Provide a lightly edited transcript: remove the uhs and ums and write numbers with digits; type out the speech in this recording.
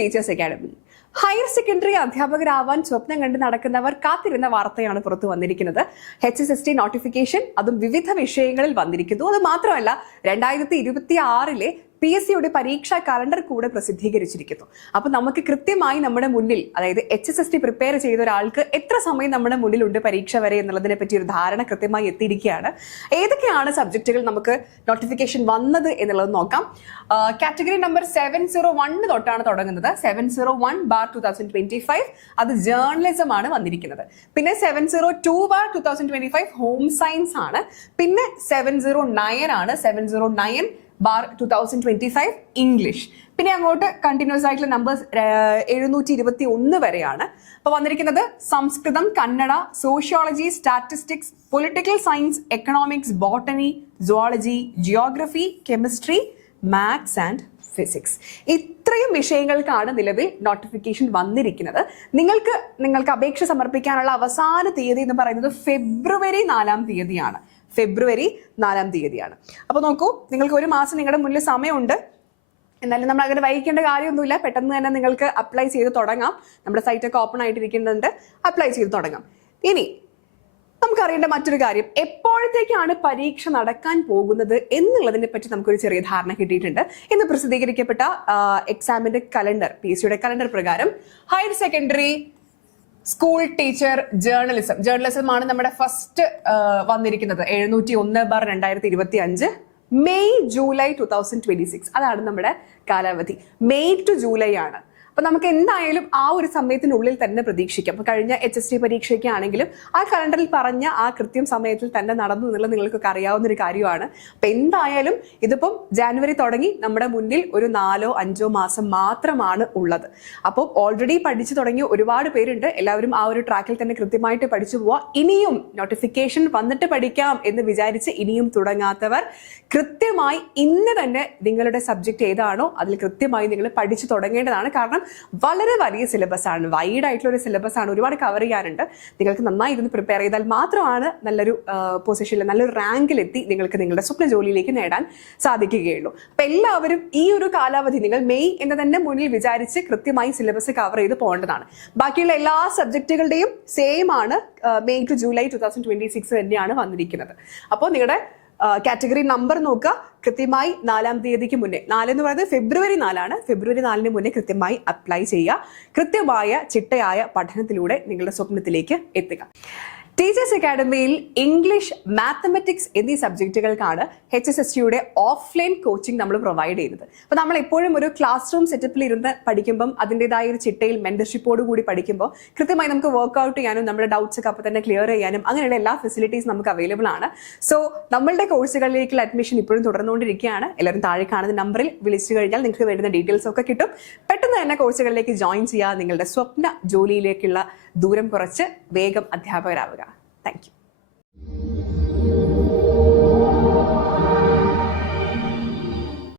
Teachers academy. Higher secondary അധ്യാപകരാവാൻ സ്വപ്നം കണ്ട് നടക്കുന്നവർ കാത്തിരുന്ന വാർത്തയാണ് പുറത്തു വന്നിരിക്കുന്നത്. HSST നോട്ടിഫിക്കേഷൻ, അതും വിവിധ വിഷയങ്ങളിൽ വന്നിരിക്കുന്നു. അത് മാത്രമല്ല 2026 PSCയുടെ പരീക്ഷാ കലണ്ടർ കൂടെ പ്രസിദ്ധീകരിച്ചിരിക്കുന്നു. അപ്പൊ നമുക്ക് കൃത്യമായി നമ്മുടെ മുന്നിൽ, അതായത് HSST പ്രിപ്പയർ ചെയ്ത ഒരാൾക്ക് എത്ര സമയം നമ്മുടെ മുന്നിലുണ്ട് പരീക്ഷ വരെ എന്നുള്ളതിനെ പറ്റി ഒരു ധാരണ കൃത്യമായി എത്തിയിരിക്കുകയാണ്. ഏതൊക്കെയാണ് സബ്ജക്റ്റുകൾ നമുക്ക് നോട്ടിഫിക്കേഷൻ വന്നത് എന്നുള്ളത് നോക്കാം. കാറ്റഗറി നമ്പർ 701 തൊട്ടാണ് തുടങ്ങുന്നത്. 701/2025 അത് ജേർണലിസം ആണ് വന്നിരിക്കുന്നത്. പിന്നെ 702/2025 ഹോം സയൻസ് ആണ്. പിന്നെ 709 ആണ്. 709/2025 ഇംഗ്ലീഷ്. പിന്നെ അങ്ങോട്ട് കണ്ടിന്യൂസ് ആയിട്ടുള്ള നമ്പേഴ്സ് 721 വരെയാണ്. അപ്പൊ വന്നിരിക്കുന്നത് Samskritam, Kannada, sociology, statistics, political science, economics, botany, zoology, geography, chemistry, maths and physics. ഇത്രയും വിഷയങ്ങൾക്കാണ് നിലവിൽ നോട്ടിഫിക്കേഷൻ വന്നിരിക്കുന്നത്. നിങ്ങൾക്ക് അപേക്ഷ സമർപ്പിക്കാനുള്ള അവസാന തീയതി എന്ന് പറയുന്നത് ഫെബ്രുവരി 4 തീയതിയാണ്. അപ്പൊ നോക്കൂ, നിങ്ങൾക്ക് ഒരു മാസം നിങ്ങളുടെ മുന്നിൽ സമയമുണ്ട്. എന്നാലും നമ്മൾ അങ്ങനെ വൈകിക്കേണ്ട കാര്യമൊന്നുമില്ല. പെട്ടെന്ന് തന്നെ നിങ്ങൾക്ക് അപ്ലൈ ചെയ്ത് തുടങ്ങാം. നമ്മുടെ സൈറ്റൊക്കെ ഓപ്പൺ ആയിട്ടിരിക്കുന്നുണ്ട്. അപ്ലൈ ചെയ്ത് തുടങ്ങാം. ഇനി നമുക്കറിയേണ്ട മറ്റൊരു കാര്യം, എപ്പോഴത്തേക്കാണ് പരീക്ഷ നടക്കാൻ പോകുന്നത് എന്നുള്ളതിനെ പറ്റി നമുക്കൊരു ചെറിയ ധാരണ കിട്ടിയിട്ടുണ്ട്. ഇന്ന് പ്രസിദ്ധീകരിക്കപ്പെട്ട എക്സാമിന്റെ കലണ്ടർ, PSCയുടെ കലണ്ടർ പ്രകാരം higher secondary school teacher journalism ആണ് നമ്മുടെ ഫസ്റ്റ് വന്നിരിക്കുന്നത്. 701/2025 മെയ് ജൂലൈ 2026 അതാണ് നമ്മുടെ കാലാവധി. മെയ് ടു ജൂലൈ ആണ്. അപ്പൊ നമുക്ക് എന്തായാലും ആ ഒരു സമയത്തിനുള്ളിൽ തന്നെ പ്രതീക്ഷിക്കാം. അപ്പൊ കഴിഞ്ഞ HST പരീക്ഷയ്ക്ക് ആണെങ്കിലും ആ കലണ്ടറിൽ പറഞ്ഞ ആ കൃത്യം സമയത്തിൽ തന്നെ നടന്നു എന്നുള്ളത് നിങ്ങൾക്കൊക്കെ അറിയാവുന്ന ഒരു കാര്യമാണ്. അപ്പൊ എന്തായാലും ഇതിപ്പം ജാനുവരി തുടങ്ങി നമ്മുടെ മുന്നിൽ ഒരു 4-5 മാസം മാത്രമാണ് ഉള്ളത്. അപ്പോൾ ഓൾറെഡി പഠിച്ചു തുടങ്ങിയ ഒരുപാട് പേരുണ്ട്. എല്ലാവരും ആ ഒരു ട്രാക്കിൽ തന്നെ കൃത്യമായിട്ട് പഠിച്ചു പോവുക. ഇനിയും നോട്ടിഫിക്കേഷൻ വന്നിട്ട് പഠിക്കാം എന്ന് വിചാരിച്ച് ഇനിയും തുടങ്ങാത്തവർ കൃത്യമായി ഇന്ന് തന്നെ നിങ്ങളുടെ സബ്ജക്ട് ഏതാണോ അതിൽ കൃത്യമായി നിങ്ങൾ പഠിച്ചു തുടങ്ങേണ്ടതാണ്. കാരണം വളരെ വലിയ സിലബസ് ആണ്, വൈഡ് ആയിട്ടുള്ള ഒരു സിലബസ് ആണ്, ഒരുപാട് കവർ ചെയ്യാനുണ്ട്. നിങ്ങൾക്ക് നന്നായി ഇരുന്ന് പ്രിപ്പയർ ചെയ്താൽ മാത്രമാണ് നല്ലൊരു പൊസിഷനിൽ, നല്ലൊരു റാങ്കിലെത്തി നിങ്ങൾക്ക് നിങ്ങളുടെ സ്വപ്ന ജോലിയിലേക്ക് നേടാൻ സാധിക്കുകയുള്ളൂ. അപ്പൊ എല്ലാവരും ഈ ഒരു കാലാവധി നിങ്ങൾ മെയ് എന്ന് തന്നെ മുന്നിൽ വിചാരിച്ച് കൃത്യമായി സിലബസ് കവർ ചെയ്ത് പോകേണ്ടതാണ്. ബാക്കിയുള്ള എല്ലാ സബ്ജക്റ്റുകളുടെയും സെയിം ആണ്. മെയ് ടു ജൂലൈ 2026 തന്നെയാണ് വന്നിരിക്കുന്നത്. അപ്പോൾ നിങ്ങളുടെ കാറ്റഗറി നമ്പർ നോക്കുക. കൃത്യമായി 4 തീയതിക്ക് മുന്നേ, 4 എന്ന് പറയുന്നത് ഫെബ്രുവരി 4 ആണ്. ഫെബ്രുവരി 4 മുന്നേ കൃത്യമായി അപ്ലൈ ചെയ്യുക. കൃത്യമായ ചിട്ടയായ പഠനത്തിലൂടെ നിങ്ങളുടെ സ്വപ്നത്തിലേക്ക് എത്തുക. ടീച്ചേഴ്സ് അക്കാഡമിയിൽ ഇംഗ്ലീഷ്, മാത്തമാറ്റിക്സ് എന്നീ സബ്ജക്റ്റുകൾക്കാണ് HSSTയുടെ ഓഫ്ലൈൻ കോച്ചിങ് നമ്മൾ പ്രൊവൈഡ് ചെയ്യുന്നത്. അപ്പോൾ നമ്മൾ എപ്പോഴും ഒരു ക്ലാസ് റൂം സെറ്റപ്പിൽ ഇരുന്ന് പഠിക്കുമ്പം അതിൻ്റെതായ ഒരു ചിട്ടയിൽ മെന്റർഷിപ്പോട് കൂടി പഠിക്കുമ്പോൾ കൃത്യമായി നമുക്ക് വർക്ക്ഔട്ട് ചെയ്യാനും നമ്മുടെ ഡൗട്ട്സ് ഒക്കെ അപ്പോൾ തന്നെ ക്ലിയർ ചെയ്യാനും അങ്ങനെയുള്ള എല്ലാ ഫെസിലിറ്റീസ് നമുക്ക് അവൈലബിൾ ആണ്. സോ നമ്മളുടെ കോഴ്സുകളിലേക്കുള്ള അഡ്മിഷൻ ഇപ്പോഴും തുടർന്നുകൊണ്ടിരിക്കുകയാണ്. എല്ലാവരും താഴെ കാണുന്ന നമ്പറിൽ വിളിച്ചു കഴിഞ്ഞാൽ നിങ്ങൾക്ക് വരുന്ന ഡീറ്റെയിൽസ് ഒക്കെ കിട്ടും. പെട്ടെന്ന് തന്നെ കോഴ്സുകളിലേക്ക് ജോയിൻ ചെയ്യുക. നിങ്ങളുടെ സ്വപ്ന ജോലിയിലേക്കുള്ള ദൂരം കുറച്ച് വേഗം അധ്യാപകരാവുക. Thank you.